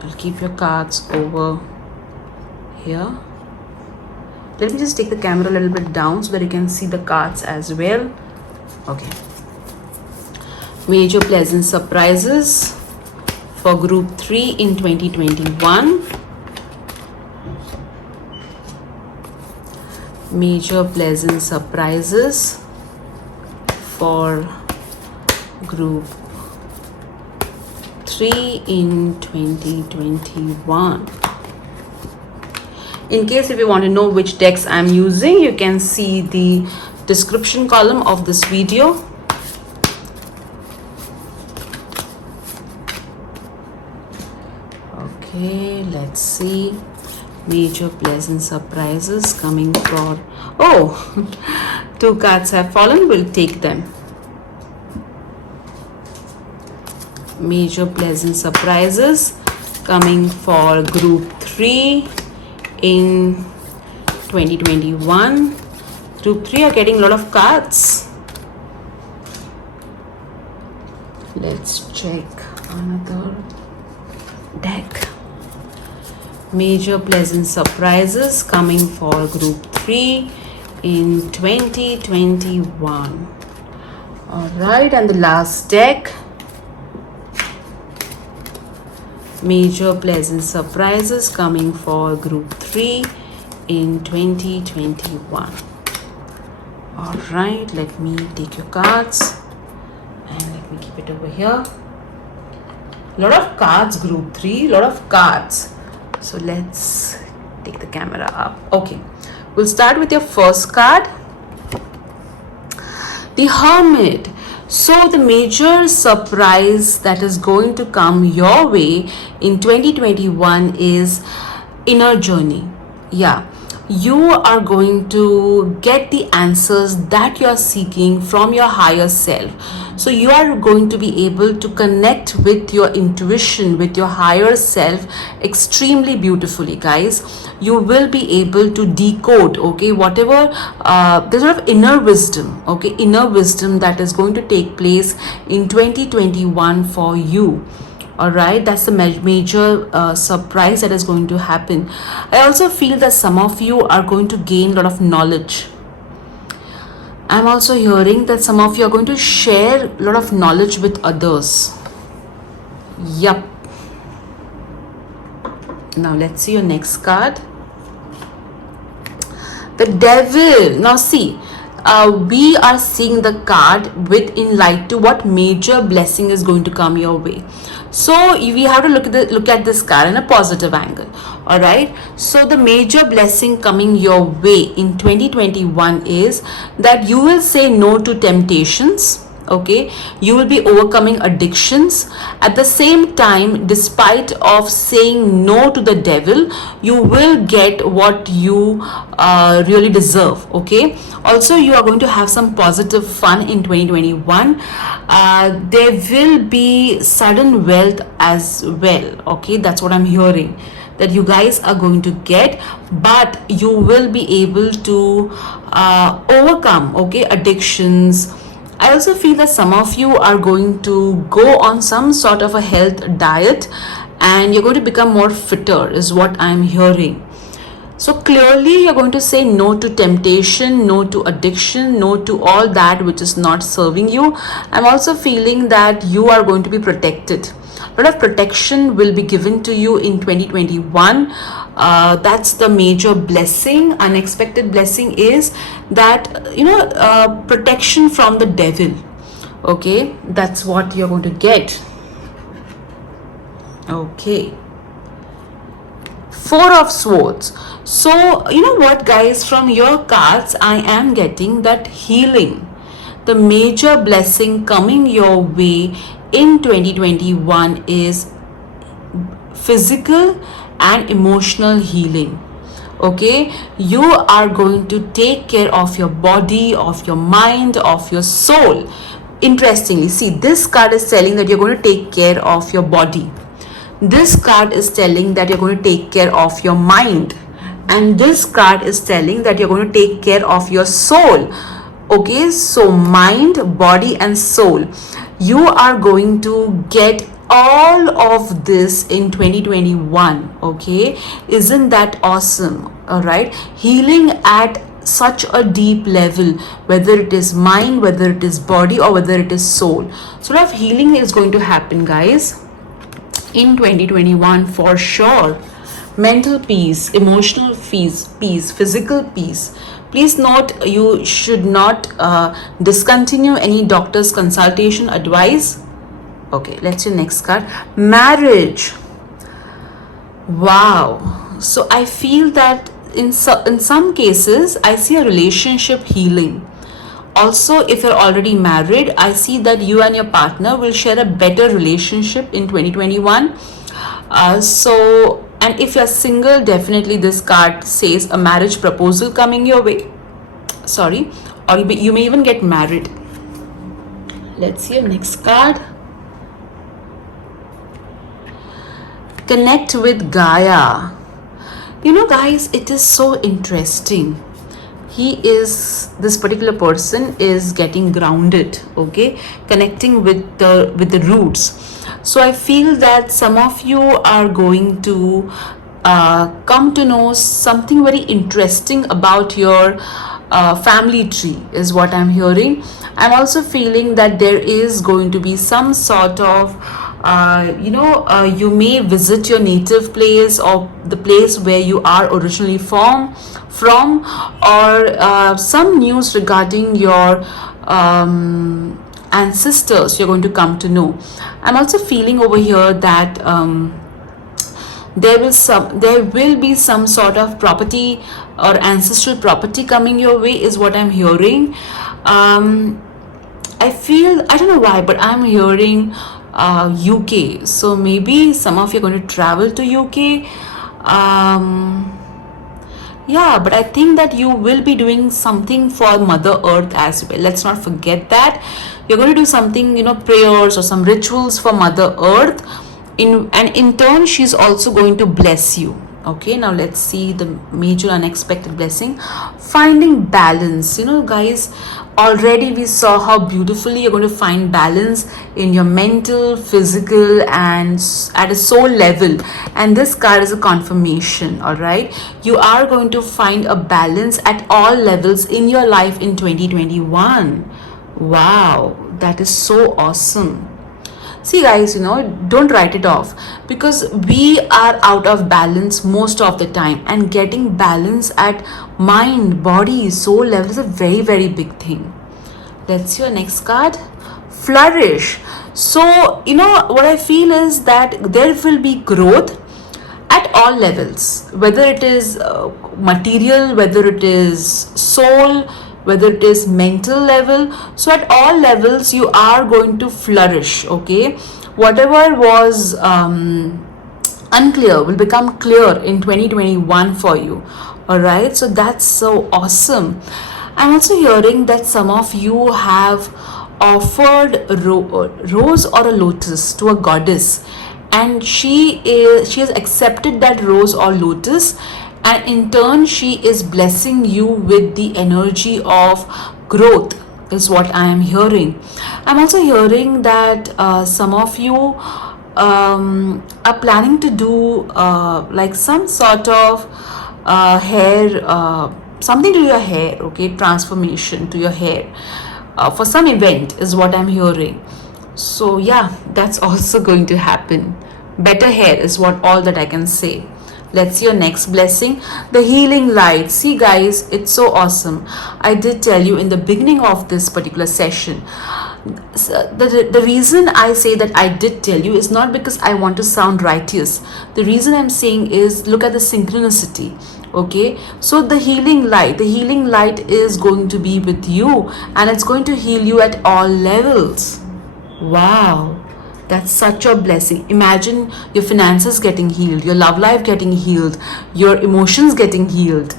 I'll keep your cards over here. Let me just take the camera a little bit down so that you can see the cards as well. Okay. Major pleasant surprises for group 3 in 2021. Major pleasant surprises for group 3 in 2021. In case if you want to know which decks I'm using, you can see the description column of this video. Okay, let's see. Major pleasant surprises coming for, oh, 2 cards have fallen, we'll take them. Major pleasant surprises coming for group 3 in 2021. Group 3 are getting a lot of cards. Let's check another deck. Major pleasant surprises coming for group 3 in 2021. All right, and the last deck. Major pleasant surprises coming for group 3 in 2021. All right, let me take your cards and let me keep it over here. A lot of cards, group 3, lot of cards. So let's take the camera up. Okay, we'll start with your first card, the Hermit. So the major surprise that is going to come your way in 2021 is inner journey. Yeah, you are going to get the answers that you are seeking from your higher self. So you are going to be able to connect with your intuition, with your higher self extremely beautifully, guys. You will be able to decode, okay, whatever there's a lot of inner wisdom, okay, inner wisdom that is going to take place in 2021 for you. All right, that's the major surprise that is going to happen. I also feel that some of you are going to gain a lot of knowledge. I'm also hearing that some of you are going to share a lot of knowledge with others. Yup. Now let's see your next card. The Devil. Now see, we are seeing the card with in light to what major blessing is going to come your way. So we have to look at this card in a positive angle. All right, so the major blessing coming your way in 2021 is that you will say no to temptations. Okay, you will be overcoming addictions. At the same time, despite of saying no to the devil, you will get what you really deserve. Okay, also you are going to have some positive fun in 2021. There will be sudden wealth as well. Okay, that's what I'm hearing, that you guys are going to get, but you will be able to overcome, okay, addictions. I also feel that some of you are going to go on some sort of a health diet and you're going to become more fitter, is what I'm hearing. So clearly you're going to say no to temptation, no to addiction, no to all that which is not serving you. I'm also feeling that you are going to be protected. A lot of protection will be given to you in 2021. That's the major blessing. Unexpected blessing is that, protection from the devil. Okay, that's what you're going to get. Okay, Four of Swords. So you know what, guys, from your cards I am getting that healing, the major blessing coming your way in 2021 is physical and emotional healing. Okay, you are going to take care of your body, of your mind, of your soul. Interestingly, see, this card is telling that you're going to take care of your body. This card is telling that you're going to take care of your mind, and this card is telling that you're going to take care of your soul. Okay, so mind, body and soul, you are going to get all of this in 2021. Okay, isn't that awesome? All right, healing at such a deep level, whether it is mind, whether it is body, or whether it is soul. Sort of healing is going to happen, guys, in 2021 for sure. Mental peace, emotional peace, physical peace. Please note, you should not discontinue any doctor's consultation advice. Okay, let's see next card. Marriage. Wow. So I feel that in some cases I see a relationship healing. Also, if you're already married, I see that you and your partner will share a better relationship in 2021. And if you're single, definitely this card says a marriage proposal coming your way. Sorry, or you may even get married. Let's see your next card. Connect with Gaia. You know, guys, it is so interesting. This particular person is getting grounded, okay, connecting with the roots. So I feel that some of you are going to come to know something very interesting about your family tree, is what I'm hearing. I'm also feeling that there is going to be some sort of you may visit your native place or the place where you are originally from, or some news regarding your ancestors you're going to come to know. I'm also feeling over here that there will be some sort of property or ancestral property coming your way, is what I'm hearing. I don't know why, but I'm hearing UK. So maybe some of you are going to travel to UK. Yeah, but I think that you will be doing something for Mother Earth as well. Let's not forget that. You're going to do something, prayers or some rituals for Mother Earth. And in turn, she's also going to bless you. Okay, now let's see the major unexpected blessing. Finding balance. Guys, already we saw how beautifully you're going to find balance in your mental, physical, and at a soul level. And this card is a confirmation, all right? You are going to find a balance at all levels in your life in 2021. Wow, that is so awesome. See guys, don't write it off, because we are out of balance most of the time, and getting balance at mind, body, soul level is a very, very big thing. Let's see your next card. Flourish. So, what I feel is that there will be growth at all levels, whether it is material, whether it is soul, whether it is mental level. So at all levels you are going to flourish. Okay, whatever was unclear will become clear in 2021 for you. All right, so that's so awesome. I'm also hearing that some of you have offered rose or a lotus to a goddess, and she has accepted that rose or lotus, and in turn she is blessing you with the energy of growth, is what I am hearing. I'm also hearing that some of you are planning to do like some sort of hair, something to your hair, okay, transformation to your hair for some event, is what I'm hearing. So yeah, that's also going to happen. Better hair is what all that I can say. Let's see your next blessing. The healing light. See guys, it's so awesome. I did tell you in the beginning of this particular session, the reason I say that I did tell you is not because I want to sound righteous. The reason I'm saying is, look at the synchronicity. Okay, so the healing light is going to be with you, and it's going to heal you at all levels. Wow, that's such a blessing. Imagine your finances getting healed, your love life getting healed, your emotions getting healed.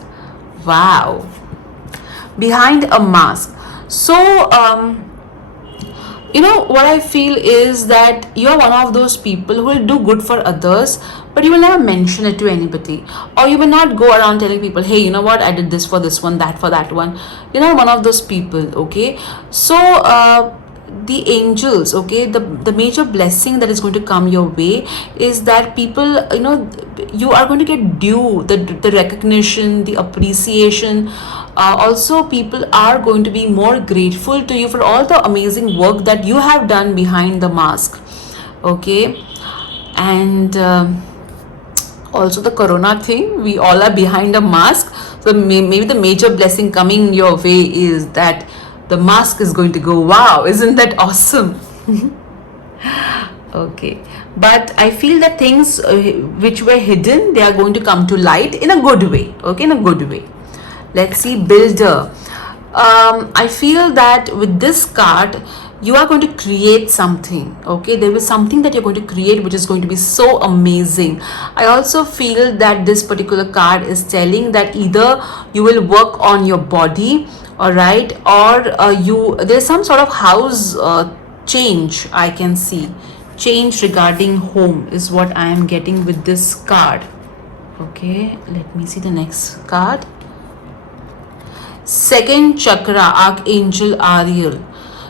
Wow. Behind a mask. So what I feel is that you're one of those people who will do good for others, but you will never mention it to anybody, or you will not go around telling people, hey, you know what, I did this for this one, that for that one. You're not one of those people. Okay, so the angels, okay, the major blessing that is going to come your way is that people, you are going to get due the recognition, the appreciation. Also people are going to be more grateful to you for all the amazing work that you have done behind the mask. Okay, and also the corona thing, we all are behind a mask, so maybe the major blessing coming your way is that the mask is going to go. Wow, isn't that awesome? Okay, but I feel that things which were hidden, they are going to come to light in a good way. Okay, in a good way. Let's see, builder. I feel that with this card you are going to create something. Okay, there is something that you're going to create which is going to be so amazing. I also feel that this particular card is telling that either you will work on your body, all right, or there's some sort of house change. I can see change regarding home is what I am getting with this card. Okay, let me see the next card. Second chakra, Archangel Ariel.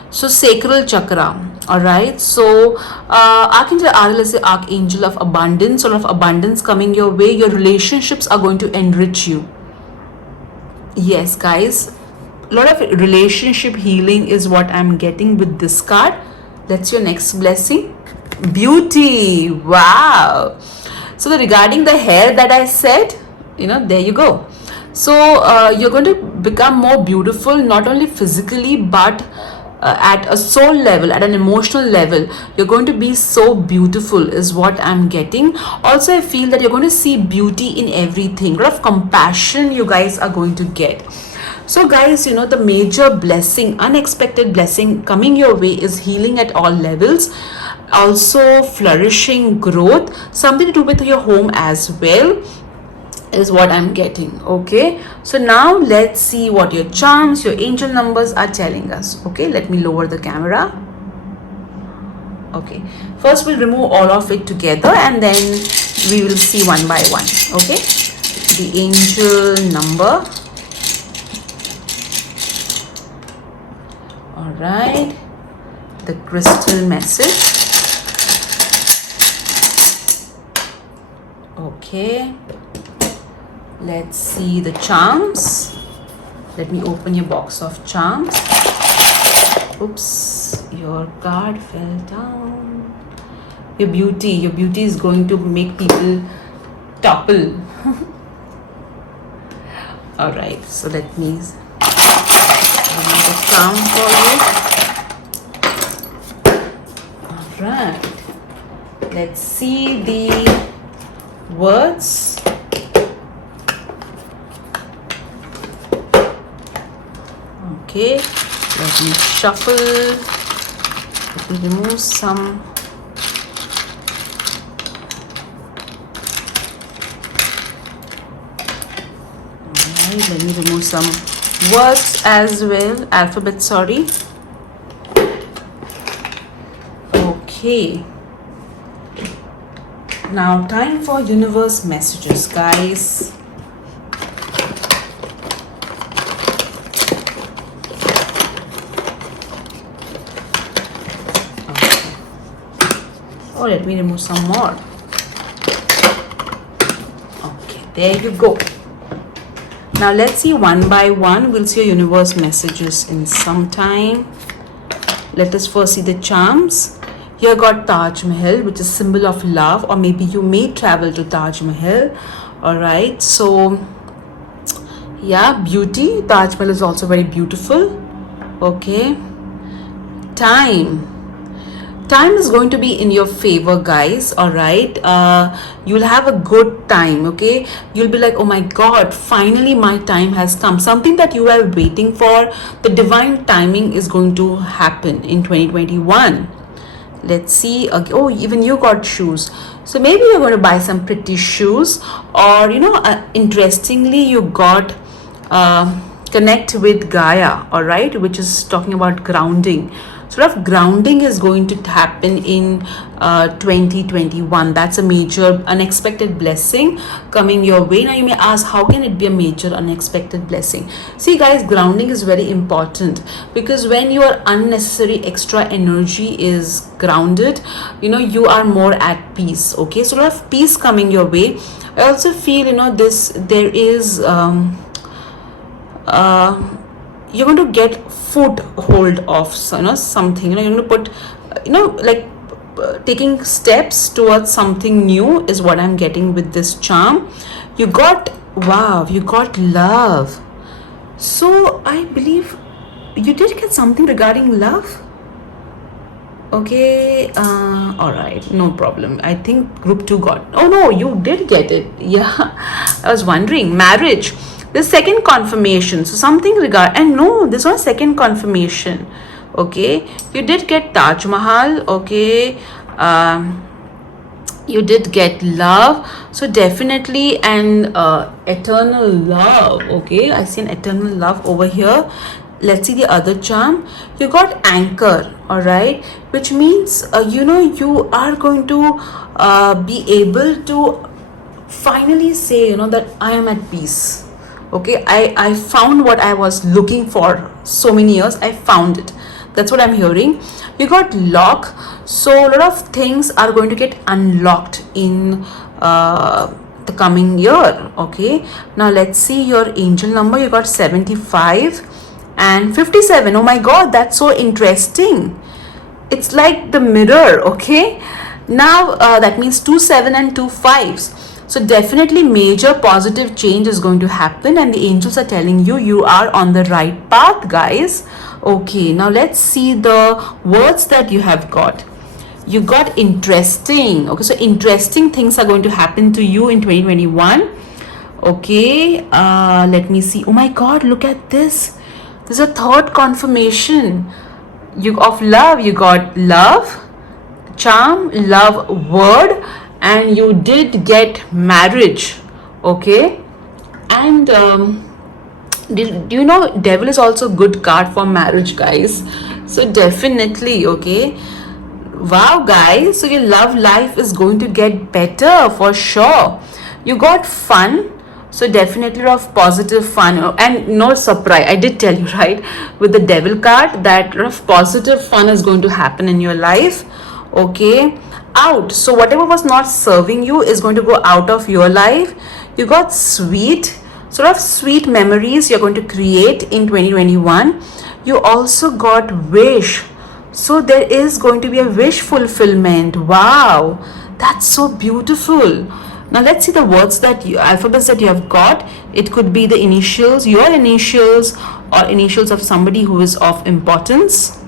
So sacral chakra. All right, so Archangel Ariel is the archangel of abundance, or of abundance coming your way. Your relationships are going to enrich you. Yes guys, a lot of relationship healing is what I'm getting with this card. That's your next blessing. Beauty. Wow. So regarding the hair that I said, there you go. So you're going to become more beautiful, not only physically, but at a soul level, at an emotional level. You're going to be so beautiful is what I'm getting. Also I feel that you're going to see beauty in everything. A lot of compassion you guys are going to get. So guys, the major blessing, unexpected blessing coming your way is healing at all levels, also flourishing growth, something to do with your home as well, is what I'm getting. Okay, so now let's see what your charms, your angel numbers are telling us. Okay, let me lower the camera. Okay, first we'll remove all of it together, and then we will see one by one. Okay, the angel number. All right, the crystal message. Okay, let's see the charms. Let me open your box of charms. Oops, your card fell down. Your beauty is going to make people topple. All right, so let me remove the sound for you. All right, let's see the words. Okay, let me shuffle. Let me remove some. Alright, let me remove some words as well. Alphabet, sorry. Okay. Now, time for universe messages, guys. Oh, let me remove some more. Okay, there you go. Now let's see one by one. We'll see your universe messages in some time. Let us first see the charms. Here got Taj Mahal, which is symbol of love, or maybe you may travel to Taj Mahal. All right, so yeah, beauty. Taj Mahal is also very beautiful. Okay, time is going to be in your favor, guys. All right, you'll have a good time. Okay, you'll be like, oh my god, finally my time has come. Something that you were waiting for, the divine timing is going to happen in 2021. Let's see. Okay. Oh, even you got shoes, so maybe you're going to buy some pretty shoes, or interestingly, you got connect with Gaia. All right, which is talking about grounding. Sort of grounding is going to happen in 2021. That's a major unexpected blessing coming your way. Now you may ask, how can it be a major unexpected blessing? See guys, grounding is very important, because when your unnecessary extra energy is grounded, you are more at peace. Okay, so a lot of peace coming your way. I also feel there is you're going to get foothold of something. You're going to put taking steps towards something new is what I'm getting with this charm. You got love. So I believe you did get something regarding love. Okay, all right, no problem. I think group 2 got. Oh no, you did get it. Yeah, I was wondering. Marriage. The second confirmation, so something and no, this was second confirmation. Okay, you did get Taj Mahal. Okay, you did get love, so definitely an eternal love. Okay, I see an eternal love over here. Let's see the other charm. You got anchor. All right, which means you are going to be able to finally say that I am at peace. Okay, I found what I was looking for so many years. I found it. That's what I'm hearing. You got lock. So a lot of things are going to get unlocked in the coming year. Okay, now let's see your angel number. You got 75 and 57. Oh my god, that's so interesting. It's like the mirror. Okay, now that means 2 7 and 2 5s. So definitely major positive change is going to happen, and the angels are telling you are on the right path, guys. Okay, now let's see the words that you have got. You got interesting. Okay, so interesting things are going to happen to you in 2021. Okay, let me see. Oh my god, look at this. There's a third confirmation. Of love. You got love, charm, love, word, and you did get marriage. Okay, and do you know devil is also good card for marriage, guys? So definitely. Okay, wow guys, so your love life is going to get better for sure. You got fun, so definitely of positive fun, and no surprise, I did tell you right with the devil card that of positive fun is going to happen in your life. Okay, out, so whatever was not serving you is going to go out of your life. You got sweet, sort of sweet memories you're going to create in 2021. You also got wish. So there is going to be a wish fulfillment. Wow, that's so beautiful. Now let's see the words that alphabets that you have got. It could be the initials, your initials, or initials of somebody who is of importance.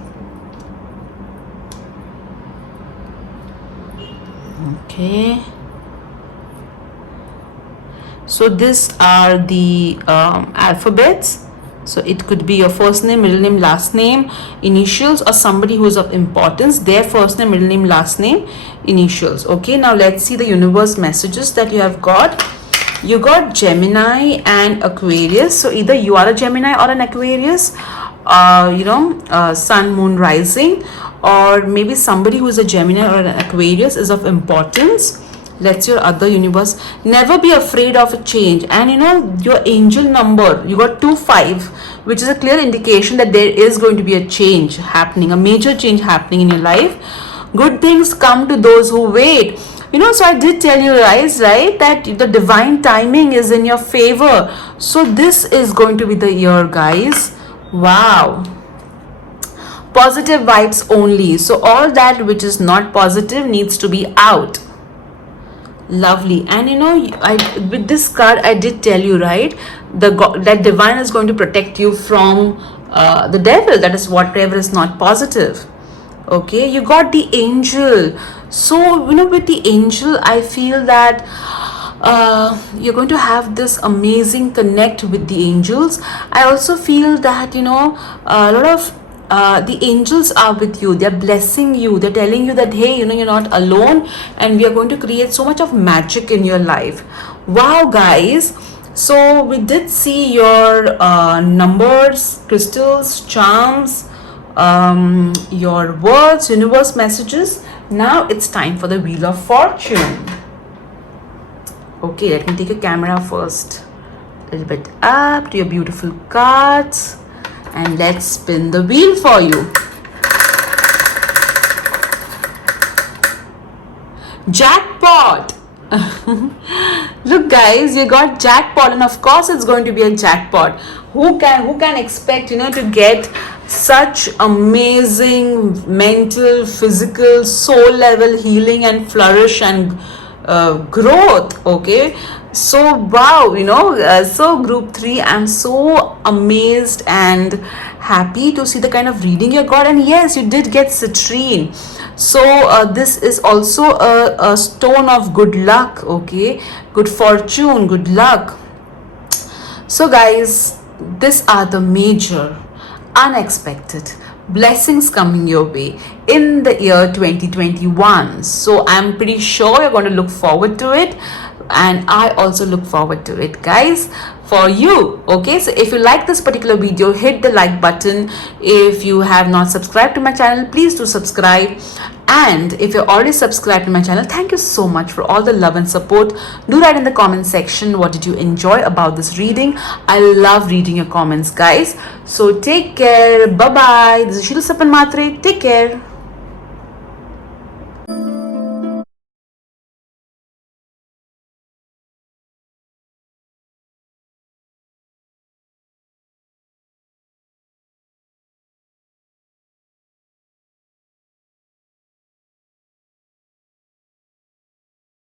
Okay. So these are the alphabets. So it could be your first name, middle name, last name, initials, or somebody who is of importance, their first name, middle name, last name, initials. Okay, now let's see the universe messages that you have got. You got Gemini and Aquarius. So either you are a Gemini or an Aquarius, sun, moon, rising, or maybe somebody who is a Gemini or an Aquarius is of importance. Let's your other universe. Never be afraid of a change. And your angel number, you got 25, which is a clear indication that there is going to be a change happening, a major change happening in your life. Good things come to those who wait. So I did tell you guys, right, that the divine timing is in your favor. So this is going to be the year, guys. Wow. Positive vibes only. So all that which is not positive needs to be out. Lovely. And with this card I did tell you, right, that divine is going to protect you from the devil, that is whatever is not positive. Okay, you got the angel. So with the angel I feel that you're going to have this amazing connect with the angels. I also feel that a lot of the angels are with you. They're blessing you. They're telling you that, hey, you're not alone, and we are going to create so much of magic in your life. Wow, guys. So we did see your numbers, crystals, charms, your words, universe messages. Now it's time for the Wheel of Fortune. Okay, let me take a camera first. A little bit up to your beautiful cards. And let's spin the wheel for you. Jackpot. Look, guys, you got jackpot, and of course it's going to be a jackpot. Who can expect to get such amazing mental, physical, soul level healing and flourish and growth? Okay, so wow, so group 3, I'm so amazed and happy to see the kind of reading you got. And yes, you did get citrine. So this is also a stone of good luck. Okay, good fortune, good luck. So guys, these are the major unexpected blessings coming your way in the year 2021. So I'm pretty sure you're going to look forward to it, and I also look forward to it, guys, for you. Okay, so if you like this particular video, hit the like button. If you have not subscribed to my channel, please do subscribe. And if you're already subscribed to my channel, thank you so much for all the love and support. Do write in the comment section what did you enjoy about this reading. I love reading your comments, guys. So take care. Bye bye. This is Sheila Sapan Matre. Take care.